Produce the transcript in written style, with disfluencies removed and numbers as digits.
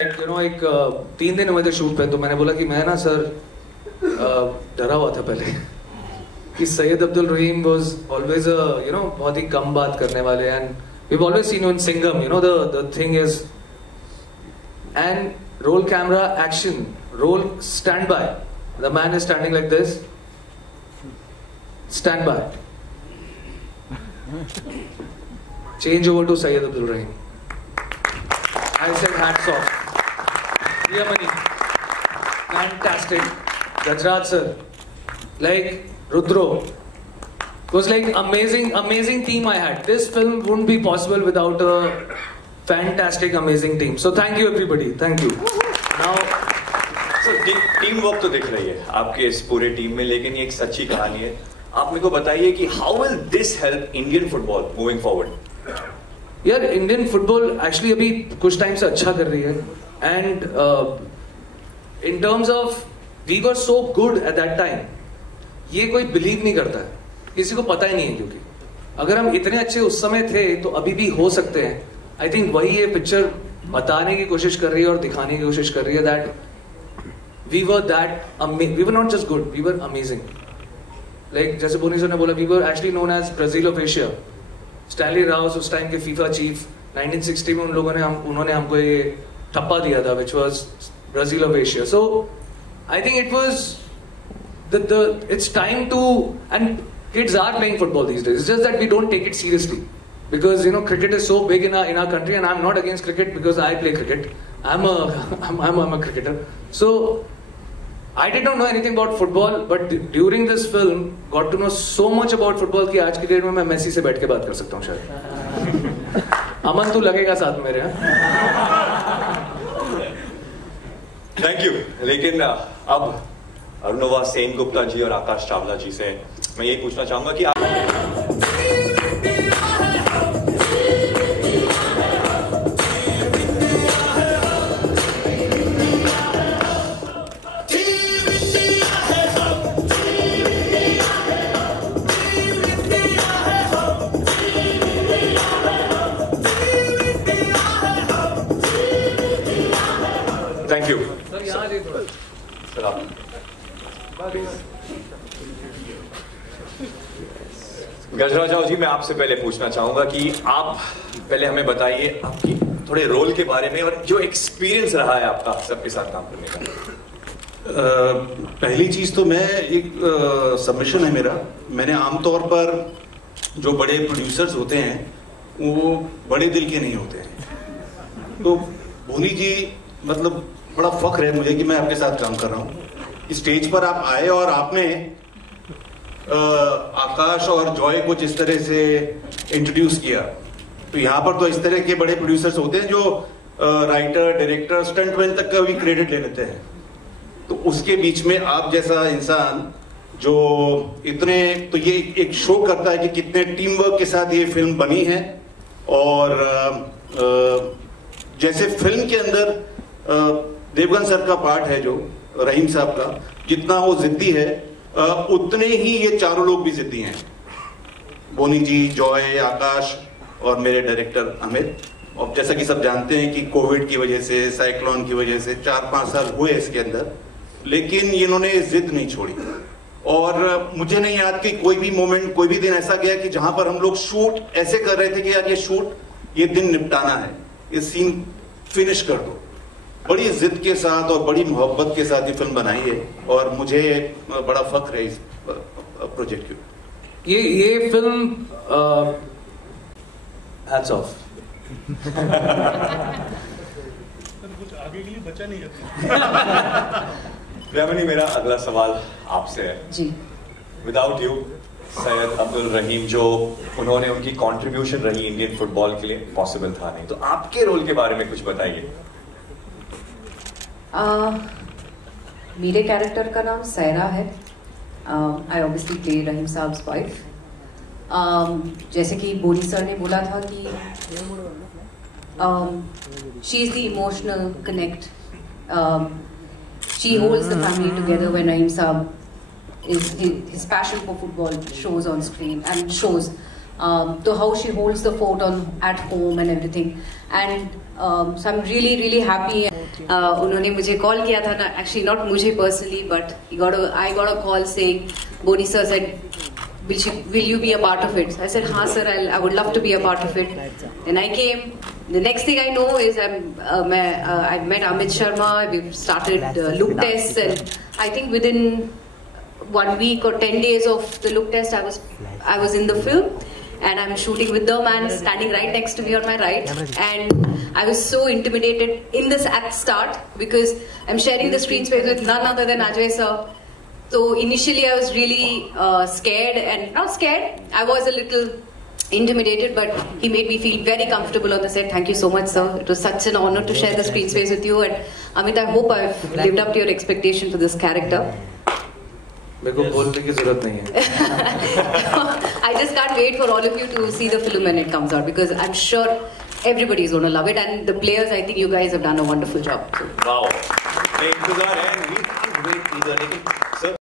एक 3 दिन हुए थे शूट पे, तो मैंने बोला कि मैं ना सर डरा हुआ था पहले कि सैयद अब्दुल रहीम वाज ऑलवेज बहुत ही कम बात करने वाले, and we have always seen you in Singham, the thing is, and roll camera action, roll stand by, the man is standing like this, stand by, change over to Syed Abdul Rahim. I said hats off. Dear Mani, fantastic. Gajraj sir, like Rudro, it was like amazing team I had. This film wouldn't be possible without a fantastic, amazing team. So thank you everybody. Thank you. Now, so team work तो दिख रही है आपके इस पूरे team में, लेकिन ये एक सच्ची कहानी है. आप मेरे को बताइए कि how will this help Indian football moving forward? यार इंडियन फुटबॉल एक्चुअली अभी कुछ टाइम से अच्छा कर रही है, and in terms of we were so good at that time, ये कोई बिलीव नहीं करता है, किसी को पता ही नहीं है, क्योंकि अगर हम इतने अच्छे उस समय थे तो अभी भी हो सकते हैं. आई थिंक वही ये पिक्चर बताने की कोशिश कर रही है और दिखाने की कोशिश कर रही है that we were not just good, we were amazing. Like जैसे बोनी सर ने बोला, we were actually known as Brazil of Asia. Stanley Rous उस टाइम के फीफा चीफ, 1960 में उन्होंने हमको ये ठप्पा दिया था, which was Brazil of Asia. So I think it was it's time to, and kids are playing football these days. It's just that we don't take it seriously because cricket is so big in our country, and I'm not against cricket because I play cricket. I'm a cricketer. So I did not know anything about football, but during this film, got to know so much about football कि आज की date में मैं Messi से बैठ के बात कर सकता हूँ शायद. अमन तू लगेगा साथ मेरे. Thank you. लेकिन अब अरुणवा सेन गुप्ता जी और आकाश चावला जी से मैं यही पूछना चाहूंगा कि थैंक यू सर. आप गजराज जी, मैं आपसे पहले पूछना चाहूंगा कि आप पहले हमें बताइए आपकी थोड़े रोल के बारे में और जो एक्सपीरियंस रहा है आपका सबके साथ काम करने का. पहली चीज तो मैं एक सबमिशन है मेरा, मैंने आमतौर पर जो बड़े प्रोड्यूसर्स होते हैं वो बड़े दिल के नहीं होते हैं. तो भोनी जी, मतलब बड़ा फख्र है मुझे कि मैं आपके साथ काम कर रहा हूँ. स्टेज पर आप आए और आपने आकाश और जॉय को जिस तरह से इंट्रोड्यूस किया, तो यहाँ पर तो इस तरह के बड़े प्रोड्यूसर्स होते हैं जो राइटर, डायरेक्टर, स्टंटमैन तक का भी क्रेडिट ले लेते हैं. तो उसके बीच में आप जैसा इंसान जो इतने, तो ये एक शो करता है कि कितने टीम वर्क के साथ ये फिल्म बनी है. और जैसे फिल्म के अंदर देवगन सर का पार्ट है, जो रहीम साहब का, जितना वो जिद्दी है उतने ही ये चारों लोग भी जिद्दी हैं. बोनी जी, जॉय, आकाश और मेरे डायरेक्टर अमित. और जैसा कि सब जानते हैं कि कोविड की वजह से, साइक्लोन की वजह से 4-5 साल हुए इसके अंदर, लेकिन इन्होंने जिद नहीं छोड़ी. और मुझे नहीं याद कि कोई भी मोमेंट, कोई भी दिन ऐसा गया कि जहां पर हम लोग शूट ऐसे कर रहे थे कि यार ये शूट, ये दिन निपटाना है, ये सीन फिनिश कर दो. बड़ी जिद के साथ और बड़ी मोहब्बत के साथ ये फिल्म बनाई है और मुझे बड़ा फख्र है इस प्रोजेक्ट के. ये फिल्म हैट्स ऑफ. कुछ आगे के लिए बचा नहीं है. प्रियामणि, मेरा अगला सवाल आपसे है जी. विदाउट यू सैयद अब्दुल रहीम, जो उन्होंने, उनकी कंट्रीब्यूशन रही इंडियन फुटबॉल के लिए, पॉसिबल था नहीं. तो आपके रोल के बारे में कुछ बताइए. मेरे कैरेक्टर का नाम सैरा है. आई ऑब्वियसली प्ले रहीम साहब वाइफ. जैसे कि बोनी सर ने बोला था कि she is the emotional connect. She holds the family together when Rahim साहब his passion for football shows on screen and shows So how she holds the fort at home and everything. And so I'm really happy. उन्होंने मुझे call किया था, actually not मुझे personally, but I got a call saying, Boni sir said, will you be a part of it? So I said, हाँ sir, I would love to be a part of it. And I came. The next thing I know is I met Amit Sharma. We've started look tests, and I think within 1 week or 10 days of the look test, I was in the film, and I'm shooting with the man standing right next to me on my right, and I was so intimidated in this at start because I'm sharing the screen space with none other than Ajay sir. So initially I was really scared, and not scared, I was a little intimidated, but he made me feel very comfortable on the set. Thank you so much, sir. It was such an honor to share the screen space with you, and Amit, I hope I've lived up to your expectation for this character. मेरे को बोलने की जरूरत नहीं है. I just can't wait for all of you to see the film when it comes out, because I'm sure everybody is going to love it, and the players, I think you guys have done a wonderful job. Wow. इंतजार है, we can't wait either. लेकिन